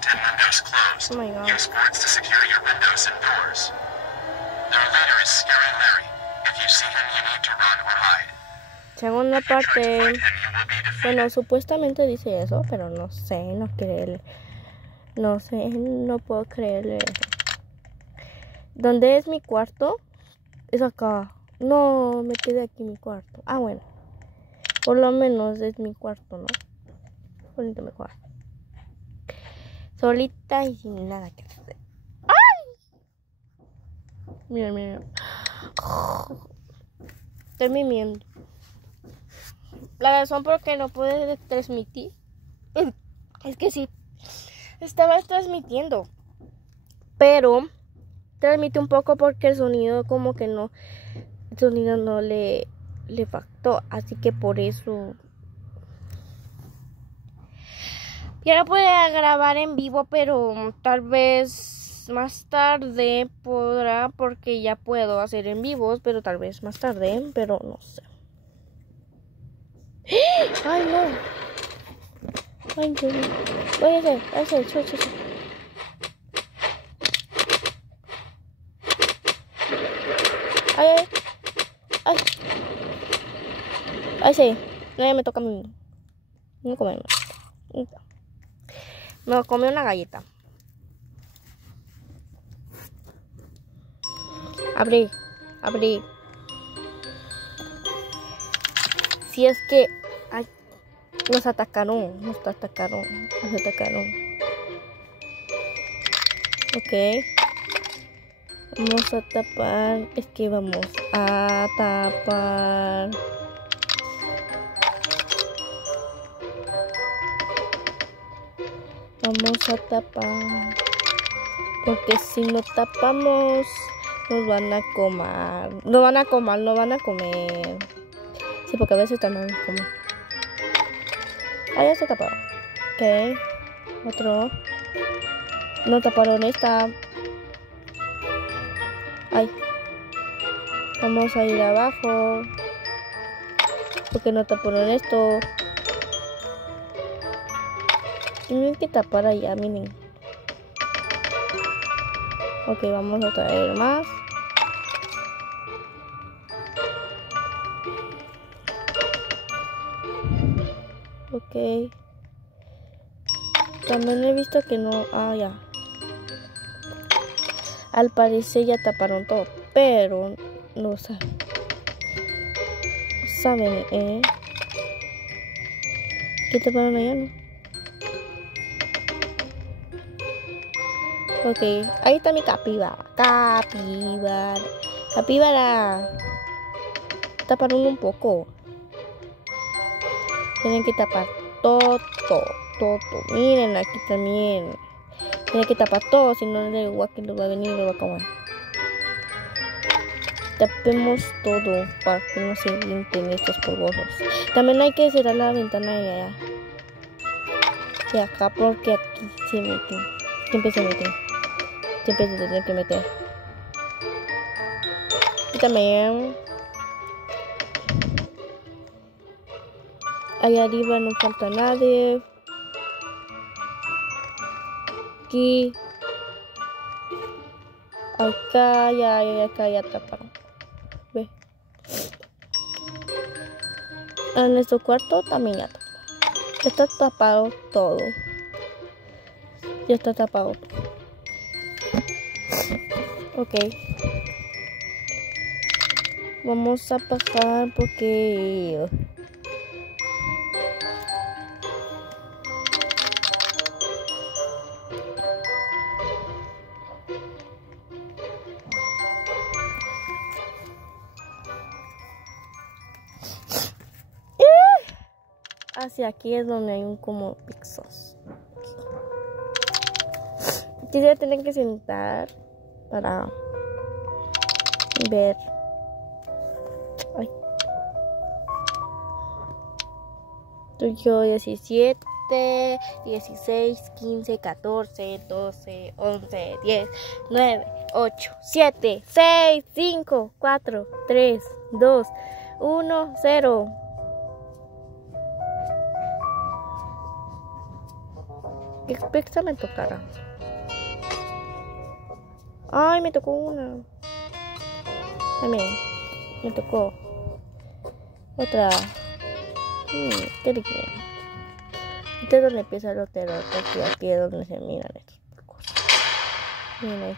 and windows closed. Oh my god. Use cords to secure your windows and doors. Their leader is Scary Larry. If you see him, you need to run or hide. Segunda If you try to parte. fight him, you will be defeated. Bueno, supuestamente dice eso, pero no sé, no creerle. No sé, no puedo creerle eso. ¿Dónde es mi cuarto? Es acá. No, me quedé aquí en mi cuarto. Ah, bueno. Por lo menos es mi cuarto, ¿no? Bonito mejor. Solita y sin nada que hacer. ¡Ay! Mira, mira. Estoy mimiendo. La razón por que no pude transmitir es que sí, estaba transmitiendo, pero transmite un poco porque el sonido como que no, el sonido no le faltó, así que por eso ya no pude grabar en vivo, pero tal vez más tarde podrá, porque ya puedo hacer en vivos, pero tal vez más tarde, pero no sé. Ay, no. Ay, no. Váyase, sí. Ay. Ay, sí. No, ya me toca a mí. No comer. Me comí una galleta. Abrí. Si es que ay, nos atacaron. Ok. Vamos a tapar. Es que vamos a tapar. Vamos a tapar. Porque si no tapamos, nos van a comer. No van a comer. Sí, porque a veces también comen. Ah, ya se tapó. Ok. Otro. No taparon esta. Ay. Vamos a ir abajo. Porque no taparon esto. Tienen que tapar allá, miren. Ok, vamos a traer más. Ok. También he visto que no... Ah, ya. Al parecer ya taparon todo, pero no saben. ¿Saben, ¿qué taparon allá, no? Ok, ahí está mi capibara. Capibara. Taparon un poco. Tienen que tapar todo. Miren, aquí también. Tienen que tapar todo, si no el Wacky lo va a venir y lo va a comer. Tapemos todo para que no se limpien estos polvosos. También hay que cerrar la ventana de allá. De acá, porque aquí se meten. Siempre se tienen que meter. Y también allá arriba no falta nadie. Aquí. Acá ya taparon. Ve. En nuestro cuarto también ya taparon. Ya está tapado todo. Ya está tapado todo. Ok. Vamos a pasar porque... hacia aquí es donde hay un como pixos. Aquí se tienen que sentar para ver. Ay. Tuyo 17, 16, 15, 14, 12, 11, 10, 9, 8, 7, 6, 5, 4, 3, 2, 1, 0. Que esta me tocara. Ay, me tocó una. Ay, miren, me tocó otra. Qué rico. Este es donde empieza lo terror, porque aquí es donde se miran estas cosas. Miren, ahí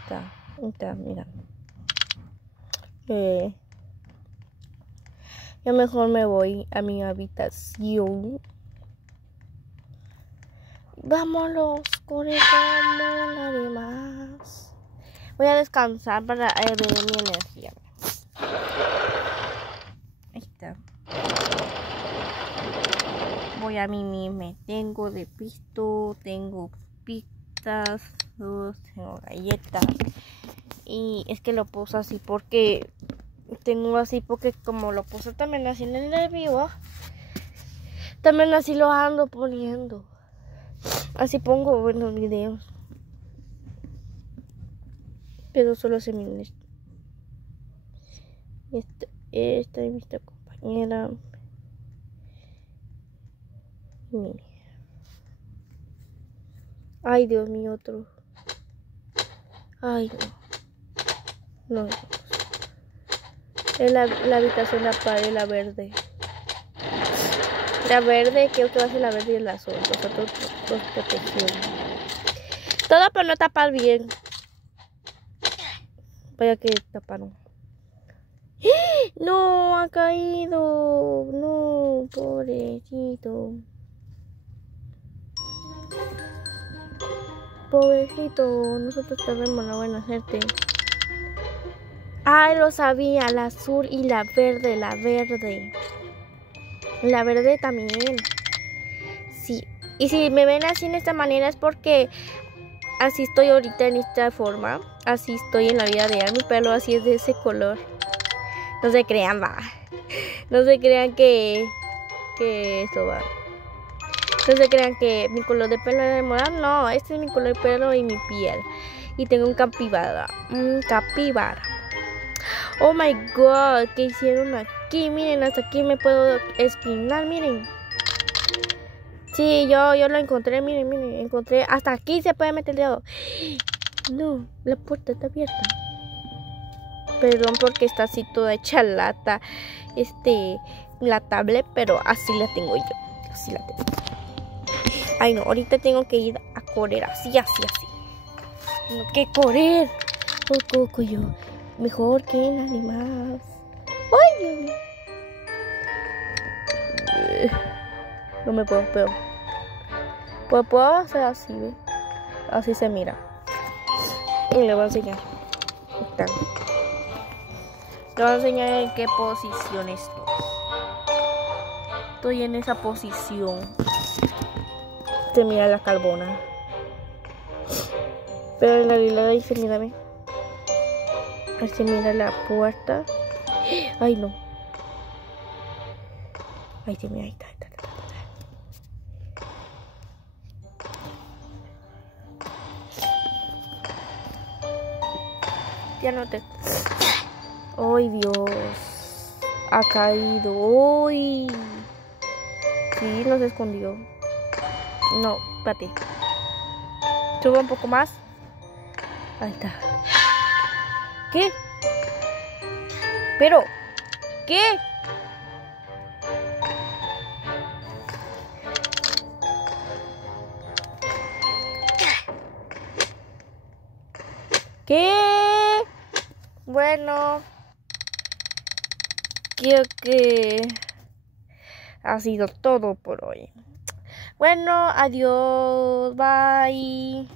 está, mira. Yo mejor me voy a mi habitación. Vámonos, conectamos nadie más. Voy a descansar para ver mi energía. Ahí está. Voy a mimirme. Tengo de pisto, tengo pizzas, tengo galletas. Y es que lo puse así porque como lo puse también así en el vivo, también así lo ando poniendo. Así pongo buenos videos. Pero solo se miren esto. Esta es nuestra compañera. Mire. Ay, Dios mío, otro. Ay, no. Es la habitación, la pared, la verde. La verde, creo que va a ser la verde y el azul. Los otros dos protección. Todo para no tapar bien. Vaya que taparon. No, ha caído. No, pobrecito. Pobrecito, nosotros sabemos la buena hacerte. Ay, lo sabía, la azul y la verde, la verde. La verde también. Sí. Y si me ven así en esta manera es porque así estoy ahorita en esta forma. Así estoy en la vida real. Mi pelo así es de ese color. No se crean, va. No se crean que eso va. No se crean que mi color de pelo es morado. No, este es mi color de pelo y mi piel. Y tengo un capibara. Un capibara. Oh my god, ¿qué hicieron aquí? Miren, hasta aquí me puedo espinar, miren. Sí, yo lo encontré, miren, encontré. Hasta aquí se puede meter el dedo. No, la puerta está abierta. Perdón porque está así toda hecha lata. La tablet, pero así la tengo yo. Así la tengo. Ay, no, ahorita tengo que ir a correr, así. Tengo que correr. Poco yo. Mejor que nadie más. ¡Ay, Dios mío! No me puedo, pero puedo hacer así, ¿ve? Así se mira. Y le voy a enseñar. Le voy a enseñar en qué posición estoy. Estoy en esa posición. Se mira la carbona. Pero en la realidad ahí se mira, ¿ve? Ahí se mira la puerta. Ay, no. Ahí se mira, ahí está. Ya no te... ¡Ay, Dios! Ha caído. ¡Ay! Sí, nos escondió. No, espérate. Sube un poco más. Ahí está. ¿Qué? ¿Pero? ¿Qué? ¿Qué? Bueno, creo que ha sido todo por hoy. Bueno, adiós, bye.